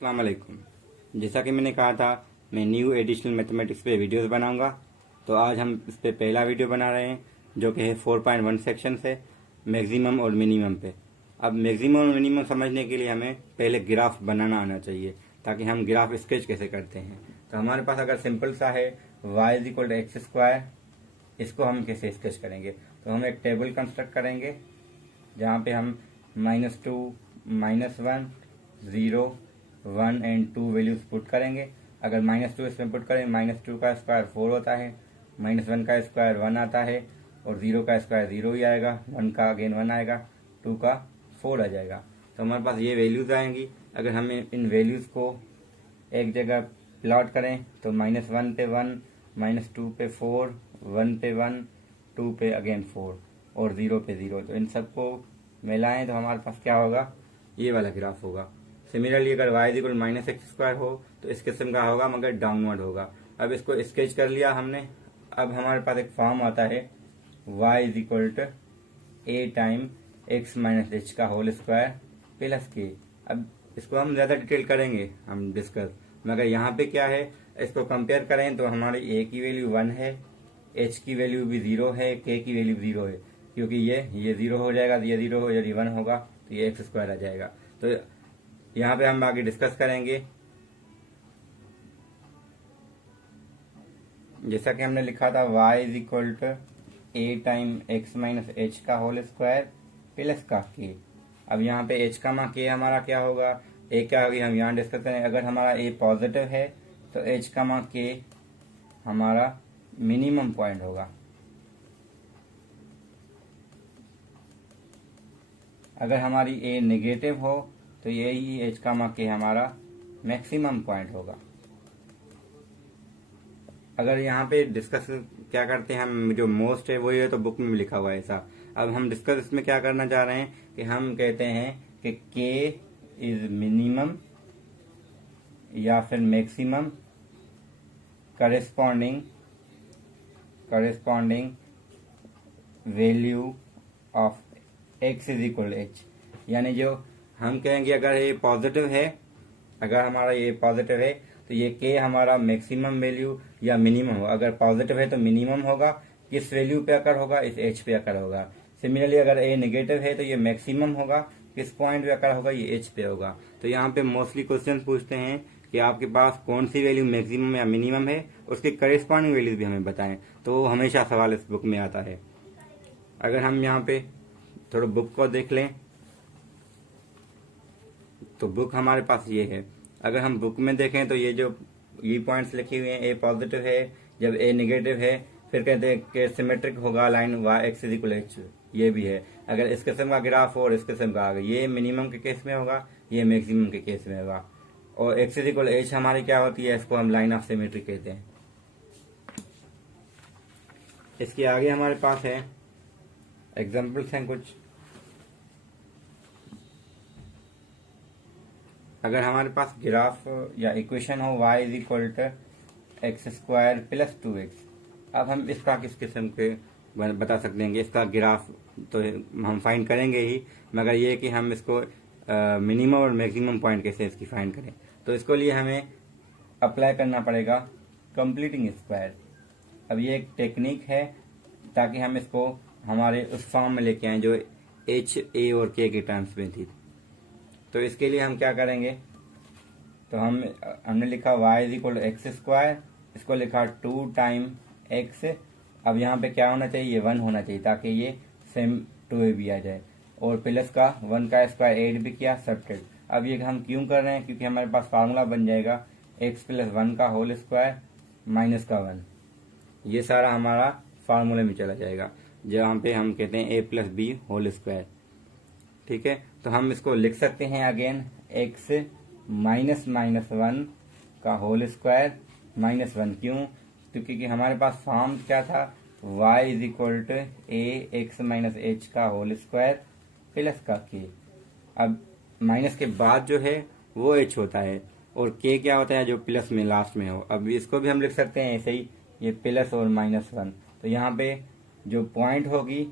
अस्सलाम वालेकुम। जैसा कि मैंने कहा था मैं न्यू एडिशनल मैथमेटिक्स पे वीडियोस बनाऊंगा, तो आज हम इस पे पहला वीडियो बना रहे हैं जो कि है 4.1 सेक्शन से मैक्सिमम और मिनिमम पे। अब मैक्सिमम और मिनिमम समझने के लिए हमें पहले ग्राफ बनाना आना चाहिए ताकि हम ग्राफ स्केच कैसे करते हैं। तो हमारे पास अगर सिंपल सा है y equal to x square, इसको हम कैसे स्केच करेंगे। तो हम एक टेबल कंस्ट्रक्ट करेंगे जहाँ पे हम -2, -1, 0, 1 एंड 2 वैल्यूज पुट करेंगे। अगर -2 इसमें पुट करें, -2 का स्क्वायर 4 होता है, -1 का स्क्वायर 1 आता है और 0 का स्क्वायर 0 ही आएगा, 1 का अगेन 1 आएगा, 2 का 4 आ जाएगा। तो हमारे पास ये वैल्यूज आएंगी। अगर हम इन वैल्यूज को एक जगह प्लॉट करें तो -1 पे 1, -2 पे 4, 1 पे 1, 2 पे अगेन 4 और 0 पे 0, तो इन सबको मिलाएं तो हमारे पास क्या होगा, ये वाला ग्राफ होगा। सिमिलरली अगर y इक्वल -x² हो तो इस किस्म का होगा मगर डाउनवर्ड होगा। अब इसको स्केच कर लिया हमने। अब हमारे पास एक फॉर्म आता है y equal to a time x minus H का होल स्क्वायर प्लस के। अब इसको हम ज्यादा डिटेल करेंगे हम डिस्कस, मगर यहाँ पे क्या है, इसको कंपेयर करें तो हमारी a की वैल्यू 1 है, h की वैल्यू भी 0 है, k की वैल्यू 0 है, क्योंकि ये 0 हो जाएगा, ये 0 हो, यदि 1 होगा तो ये x स्क्वायर आ जाएगा। तो यहाँ पे हम आगे डिस्कस करेंगे। जैसा कि हमने लिखा था y is equal to A time X minus H का होल स्क्वायर प्लस का के। अब यहाँ पे h का मान के हमारा क्या होगा, a क्या होगी, हम यहाँ डिस्कस करें। अगर हमारा a पॉजिटिव है तो h का मान के हमारा मिनिमम पॉइंट होगा। अगर हमारी a नेगेटिव हो तो यही h का मान के हमारा मैक्सिमम पॉइंट होगा। अगर यहाँ पे डिस्कस क्या करते हैं हम, जो मोस्ट है वही है तो बुक में भी लिखा हुआ है ऐसा। अब हम डिस्कस इसमें क्या करना चाह रहे हैं कि हम कहते हैं कि k इज मिनिमम या फिर maximum corresponding value of x is equal h। यानी जो हम कहेंगे अगर ये पॉजिटिव है, अगर हमारा ये पॉजिटिव है तो ये k हमारा मैक्सिमम वैल्यू या मिनिमम होगा। अगर पॉजिटिव है तो मिनिमम होगा, किस वैल्यू पे अकर होगा, इस h पे अकर होगा। सिमिलरली अगर a नेगेटिव है तो ये मैक्सिमम होगा, किस पॉइंट पे अकर होगा, ये h पे होगा। तो यहाँ पे मोस्टली क्वेश्चन पूछते हैं कि आपके पास कौन सी वैल्यू मैक्सिमम या मिनिमम है, उसके करेस्पॉन्डिंग वैल्यूज भी हमें बताएं। तो हमेशा सवाल इस बुक में आता है। अगर हम यहाँ पे थोड़ा बुक को देख लें तो बुक हमारे पास ये है। अगर हम बुक में देखें तो ये पॉइंट्स लिखे हुए हैं, ए पॉजिटिव है, जब ए नेगेटिव है फिर कहते हैं कि सिमेट्रिक होगा line y x equal H, ये भी है। अगर इस किस्म का ग्राफ हो और इस किस्म का आगे, ये मिनिमम के केस में होगा, ये मैक्सिमम के केस में होगा। और एक्स इक्वल एच हमारी क्या होती है, इसको हम लाइन ऑफ सिमेट्री कहते हैं। इसके आगे हमारे पास है एग्जाम्पल्स हैं कुछ। अगर हमारे पास ग्राफ या इक्वेशन हो y is equal to x square plus 2x, अब हम इसका किस किस्म के बता सकते हैं। इसका ग्राफ तो हम फाइंड करेंगे ही, मगर ये कि हम इसको मिनिमम और मैक्सिमम पॉइंट कैसे इसकी फाइंड करें, तो इसको लिए हमें अप्लाई करना पड़ेगा कंप्लीटिंग स्क्वायर। अब ये एक टेक्निक है ताकि हम इसको हमारे उस फॉर्म में लेके आए जो h, a और k के टर्म्स में थी। तो इसके लिए हम क्या करेंगे, तो हमने लिखा y is equal to x square, इसको लिखा 2 टाइम x। अब यहाँ पे क्या होना चाहिए, ये 1 होना चाहिए ताकि ये सेम 2a भी आ जाए, और प्लस का 1 का स्क्वायर 8 भी किया सब्ट्रैक्ट। अब ये हम क्यों कर रहे हैं, क्योंकि हमारे पास फार्मूला बन जाएगा x प्लस 1 का होल स्क्वायर माइनस का 1। ये सारा हमारा फार्मूले में चला जाएगा जहाँ पे हम कहते हैं a plus b whole square. ठीक है, तो हम इसको लिख सकते हैं अगेन x माइनस 1 का होल स्क्वायर माइनस 1। क्यों, क्योंकि हमारे पास फॉर्म क्या था, y is equal to a x minus H का होल स्क्वायर प्लस का k। अब माइनस के बाद जो है वो h होता है और k क्या होता है जो प्लस में लास्ट में हो। अब इसको भी हम लिख सकते हैं ऐसे ही, ये प्लस और -1। तो यहाँ पे जो पॉइंट होगी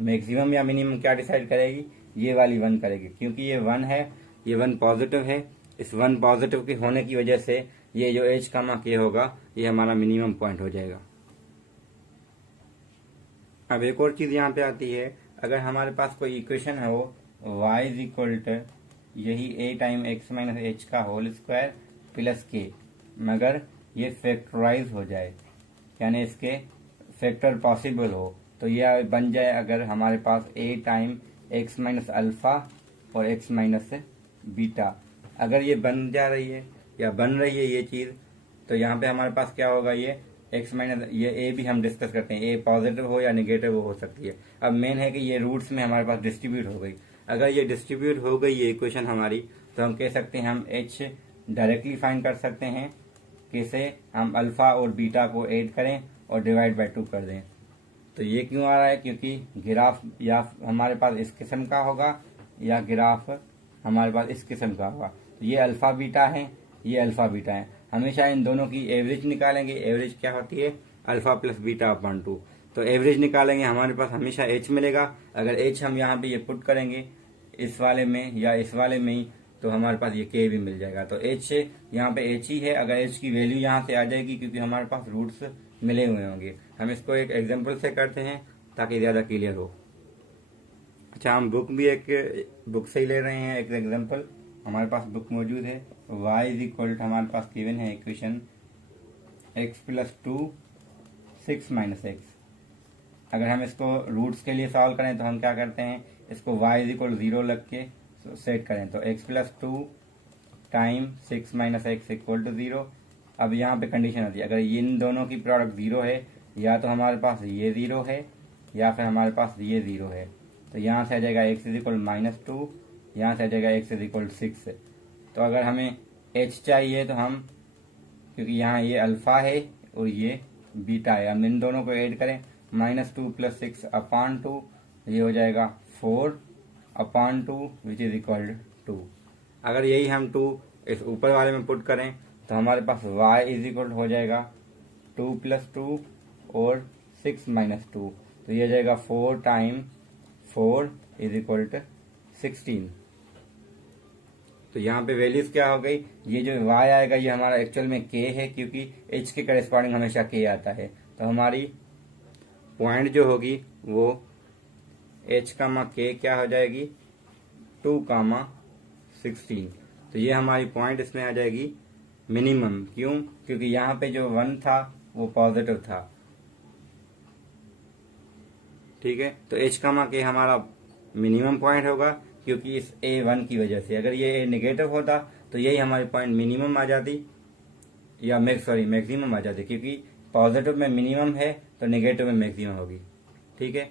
मैक्सिमम या मिनिमम क्या डिसाइड करेगी, ये वाली 1 करेगी, क्योंकि ये 1 है, ये 1 पॉजिटिव है इस 1 पॉजिटिव के होने की वजह से ये जो h कामा k होगा ये हमारा मिनिमम पॉइंट हो जाएगा। अब एक और चीज यहाँ पे आती है, अगर हमारे पास कोई इक्वेशन है वो y इज इक्वल टू यही a time x minus h का होल स्क्वायर प्लस k, मगर ये फैक्टराइज हो जाए यानी इसके फैक्टर पॉसिबल हो, तो यह बन जाए अगर हमारे पास a time x minus alpha और x माइनस बीटा, अगर ये बन जा रही है या बन रही है ये चीज, तो यहाँ पे हमारे पास क्या होगा, ये x माइनस ये a भी हम डिस्कस करते हैं, a पॉजिटिव हो या निगेटिव हो सकती है। अब मेन है कि ये रूट्स में हमारे पास डिस्ट्रीब्यूट हो गई, अगर ये डिस्ट्रीब्यूट हो गई ये इक्वेशन हमारी, तो हम कह सकते हैं हम h डायरेक्टली फाइंड कर सकते हैं, किसे हम अल्फा और बीटा को ऐड करें और डिवाइड बाय 2 कर दें। तो ये क्यों आ रहा है, क्योंकि ग्राफ या हमारे पास इस किस्म का होगा या ग्राफ हमारे पास इस किस्म का होगा। तो ये अल्फा बीटा है, ये अल्फा बीटा है, हमेशा इन दोनों की एवरेज निकालेंगे। एवरेज क्या होती है, अल्फा प्लस बीटा अपॉन 2। तो एवरेज निकालेंगे, हमारे पास हमेशा h मिलेगा। अगर h हम यहाँ पे ये पुट करेंगे इस वाले में या इस वाले में ही, तो हमारे पास ये k भी मिल जाएगा। तो h यहाँ पे h ही है, अगर h की वैल्यू यहाँ से आ जाएगी क्योंकि हमारे पास रूट्स मिले हुए होंगे। हम इसको एक एग्जाम्पल से करते हैं ताकि ज्यादा क्लियर हो। अच्छा, हम बुक भी एक बुक से ही ले रहे हैं, एक एग्जाम्पल हमारे पास बुक मौजूद है। y इज इक्वल टू हमारे पास गिवन है equation x plus 2 6 minus x. अगर हम इसको रूट्स के लिए सॉल्व करें तो हम क्या करते हैं, इसको y इज इक्वल 0 लग के सेट करें, तो x plus 2 time 6 minus x equal to 0। अब यहाँ पे कंडीशन होती है, अगर इन दोनों की प्रोडक्ट 0 है, या तो हमारे पास ये 0 है या फिर हमारे पास ये 0 है, तो यहाँ से आ जाएगा x इज इक्वल माइनस 2, यहाँ से आ जाएगा x इज इक्वल 6। तो अगर हमें h चाहिए तो हम, क्योंकि यहाँ ये अल्फा है और ये बीटा है, हम इन दोनों को ऐड करें, माइनस 2 प्लस 6 अपॉन 2, ये हो जाएगा 4 अपॉन 2 विच इज इक्वल 2। अगर यही हम 2 इस ऊपर वाले में पुट करें तो हमारे पास y इज इक्वल हो जाएगा 2 प्लस 2 और 6 माइनस 2, तो ये जाएगा 4 टाइम 4 इज इक्वल टू 16। तो यहाँ पे वैल्यूज क्या हो गई, ये जो y आएगा ये हमारा एक्चुअल में k है, क्योंकि h के करेस्पॉन्डिंग हमेशा k आता है। तो हमारी पॉइंट जो होगी वो h कामा k क्या हो जाएगी, 2 कामा 16। तो ये हमारी पॉइंट इसमें आ जाएगी मिनिमम। क्यों, क्योंकि यहाँ पे जो 1 था वो पॉजिटिव था। ठीक है, तो h कामा k हमारा मिनिमम पॉइंट होगा, क्योंकि इस a1 की वजह से। अगर ये a नेगेटिव होता तो यही हमारी पॉइंट मिनिमम आ जाती, या मैक्सिमम आ जाती, क्योंकि पॉजिटिव में मिनिमम है तो नेगेटिव में मैक्सिमम होगी। ठीक है,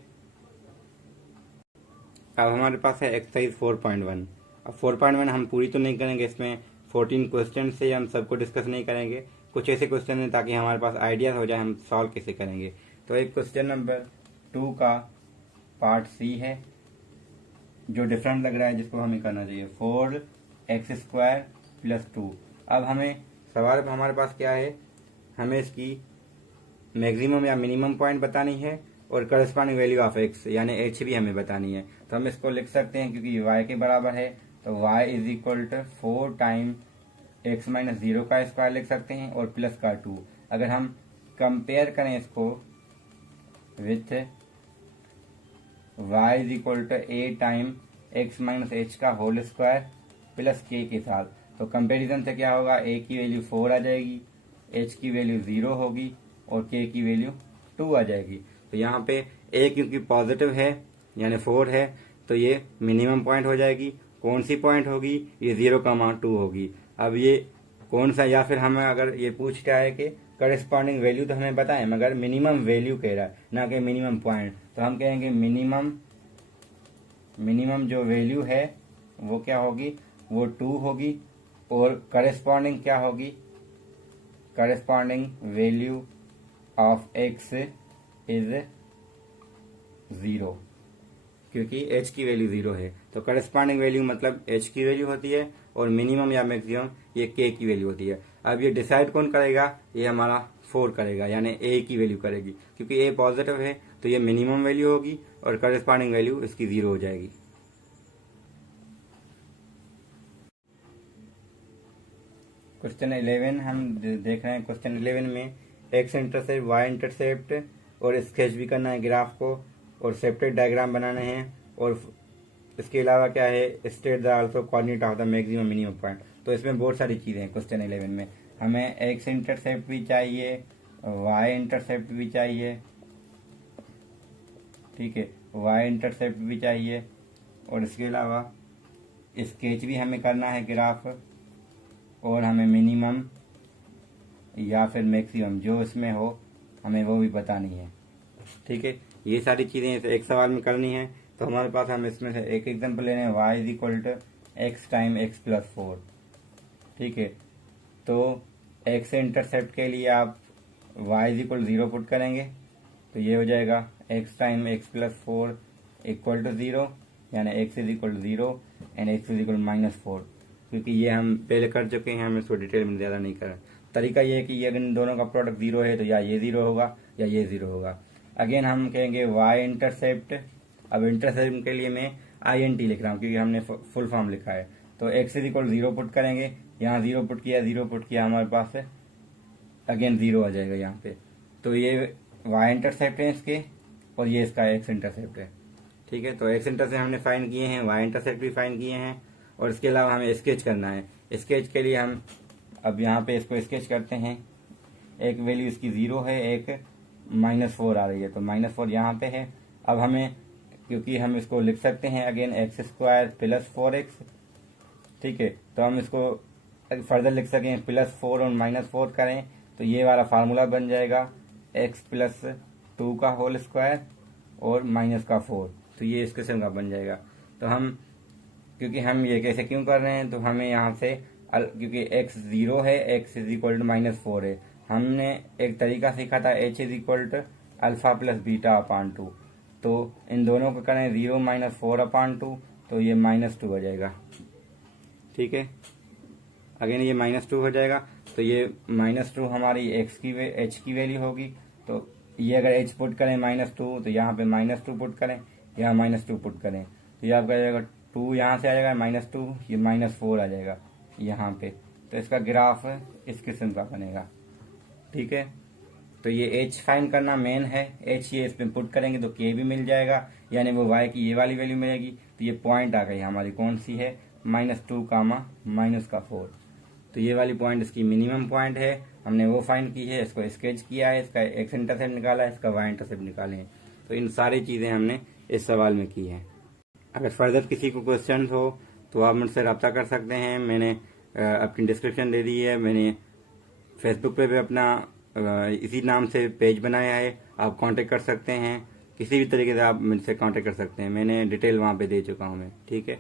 अब हमारे पास है एक्सरसाइज 4.1। अब 4.1 हम पूरी तो नहीं करेंगे, इसमें 14 क्वेश्चन से हम सबको डिस्कस नहीं करेंगे, कुछ ऐसे क्वेश्चन हैं ताकि हमारे पास आइडिया हो जाए हम सॉल्व कैसे करेंगे। तो एक क्वेश्चन नंबर 2 का पार्ट सी है जो डिफरेंट लग रहा है, जिसको हमें करना चाहिए 4x² प्लस 2। अब हमें सवाल हमारे पास क्या है, हमें इसकी मैक्सिमम या मिनिमम पॉइंट बतानी है और करस्पॉन्डिंग वैल्यू ऑफ x यानी h भी हमें बतानी है। तो हम इसको लिख सकते हैं, क्योंकि y के बराबर है तो y is equal to 4 time x minus 0 का स्क्वायर लिख सकते हैं और प्लस का 2। अगर हम कंपेयर करें इसको with y is equal to a time x minus h का होल स्क्वायर प्लस k के साथ, तो कंपेरिजन से क्या होगा, a की वैल्यू 4 आ जाएगी, h की वैल्यू 0 होगी और k की वैल्यू 2 आ जाएगी। तो यहाँ पे a क्योंकि पॉजिटिव है यानी 4 है, तो ये मिनिमम पॉइंट हो जाएगी। कौन सी पॉइंट होगी, ये 0,2 होगी। अब ये कौन सा, या फिर हमें अगर ये पूछ क्या है कि करस्पॉन्डिंग वैल्यू तो हमें बताएं, मगर मिनिमम वैल्यू कह रहा है ना कि मिनिमम पॉइंट, तो हम कहेंगे मिनिमम जो वैल्यू है वो क्या होगी, वो 2 होगी और करस्पॉन्डिंग क्या होगी, corresponding value of x is 0, क्योंकि h की वैल्यू 0 है। तो करस्पॉन्डिंग वैल्यू मतलब h की वैल्यू होती है और मिनिमम या मैक्सिमम ये k की वैल्यू होती है। अब ये डिसाइड कौन करेगा, ये हमारा 4 करेगा यानी a की वैल्यू करेगी, क्योंकि a पॉजिटिव है तो ये मिनिमम वैल्यू होगी और करस्पॉन्डिंग वैल्यू इसकी 0 हो जाएगी। क्वेश्चन 11 हम देख रहे हैं। क्वेश्चन 11 में एक्स इंटरसेप्ट, वाई इंटरसेप्ट और स्केच भी करना है ग्राफ को, और सेपरेट डायग्राम बनाने हैं, और इसके अलावा क्या है, state the also coordinate of the maximum minimum point. तो इसमें बहुत सारी चीज़ें हैं। क्वेश्चन 11 में हमें एक्स इंटरसेप्ट भी चाहिए, वाई इंटरसेप्ट भी चाहिए, ठीक है, वाई इंटरसेप्ट भी चाहिए, और इसके अलावा स्केच भी हमें करना है ग्राफ, और हमें मिनिमम या फिर मैक्सिमम जो इसमें हो हमें वो भी बतानी है, ठीक है। ये सारी चीज़ें एक सवाल में करनी है। तो हमारे पास हम इसमें से एक एग्जाम्पल ले रहे हैं, y is equal to x time x plus 4, ठीक है। तो एक्स इंटरसेप्ट के लिए आप y इज इक्वल 0 पुट करेंगे, तो ये हो जाएगा x time x plus 4 equal to 0, यानी x is equal 0 and x is equal -4। क्योंकि ये हम पहले कर चुके हैं, हम इसको डिटेल में ज़्यादा नहीं कर। तरीका ये है कि ये इन दोनों का प्रोडक्ट 0 है तो या ये 0 होगा या ये 0 होगा। अगेन हम कहेंगे y इंटरसेप्ट। अब इंटरसेप्ट के लिए मैं INT लिख रहा हूँ क्योंकि हमने फुल फॉर्म लिखा है। तो x इज इक्वल 0 पुट करेंगे, यहाँ 0 पुट किया, 0 पुट किया, हमारे पास है अगेन 0 आ जाएगा यहाँ पे। तो ये y इंटरसेप्ट है इसके, और ये इसका x इंटरसेप्ट है, ठीक है। तो x इंटरसेप्ट हमने फाइंड किए हैं, y इंटरसेप्ट भी फाइंड किए हैं, और इसके अलावा हमें स्केच करना है। स्केच के लिए हम अब यहाँ पे इसको स्केच करते हैं। एक वैल्यू इसकी 0 है, एक -4 आ रही है, तो -4 यहाँ पे है। अब हमें, क्योंकि हम इसको लिख सकते हैं अगेन x² प्लस 4x, ठीक है, तो हम इसको फर्दर लिख सकें +4 और -4 करें तो ये वाला फार्मूला बन जाएगा x प्लस 2 का होल स्क्वायर और -4, तो ये इसके सेम का बन जाएगा। तो हम, क्योंकि हम ये कैसे क्यों कर रहे हैं, तो हमें यहाँ से क्योंकि x 0 है, x इज इक्वल टू -4 है, हमने एक तरीका सीखा था h is equal to alpha plus beta upon 2। तो इन दोनों को करें 0 -4 अपान 2, तो ये -2 हो जाएगा, ठीक है। अगेन ये -2 हो जाएगा, तो ये -2 हमारी h की वैल्यू होगी। तो ये अगर h पुट करें -2, तो यहाँ पे -2 पुट करें, यहाँ -2 पुट करें, तो ये आपका आ जाएगा 2, यहाँ से आ जाएगा -2, ये -4 आ जाएगा यहाँ पे। तो इसका ग्राफ इस किस्म का बनेगा, ठीक है। तो ये h फाइंड करना मेन है, h ये इसमें पुट करेंगे तो k भी मिल जाएगा, यानी वो y की ये वाली वैल्यू मिलेगी। तो ये पॉइंट आ गई हमारी, कौन सी है, -2, -4। तो ये वाली पॉइंट इसकी मिनिमम पॉइंट है, हमने वो फाइंड की है, इसको स्केच किया है, इसका x इंटरसेप्ट निकाला है, इसका y इंटरसेप्ट निकाले हैं। तो इन सारी चीज़ें हमने इस सवाल में की हैं। अगर फर्दर किसी को क्वेश्चन हो तो आप मुझसे रब्ता कर सकते हैं। मैंने अपनी डिस्क्रिप्शन दे दी है, मैंने फेसबुक पे भी अपना इसी नाम से पेज बनाया है, आप कांटेक्ट कर सकते हैं। किसी भी तरीके से आप मुझसे कांटेक्ट कर सकते हैं, मैंने डिटेल वहाँ पे दे चुका हूँ मैं, ठीक है।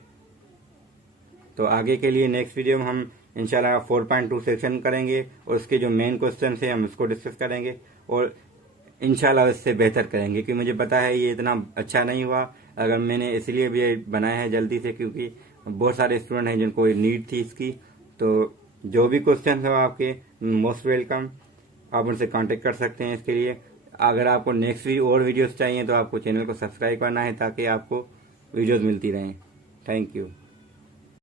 तो आगे के लिए नेक्स्ट वीडियो में हम इंशाल्लाह 4.2 सेक्शन करेंगे, और उसके जो मेन क्वेश्चन है हम उसको डिस्कस करेंगे, और इंशाल्लाह इससे बेहतर करेंगे। क्योंकि मुझे पता है ये इतना अच्छा नहीं हुआ, अगर मैंने इसलिए भी बनाया है जल्दी से, क्योंकि बहुत सारे स्टूडेंट हैं जिनको नीड थी इसकी। तो जो भी क्वेश्चन हो आपके, मोस्ट वेलकम, आप उनसे कांटेक्ट कर सकते हैं इसके लिए। अगर आपको नेक्स्ट और वीडियोस चाहिए तो आपको चैनल को सब्सक्राइब करना है ताकि आपको वीडियोस मिलती रहें। Thank you.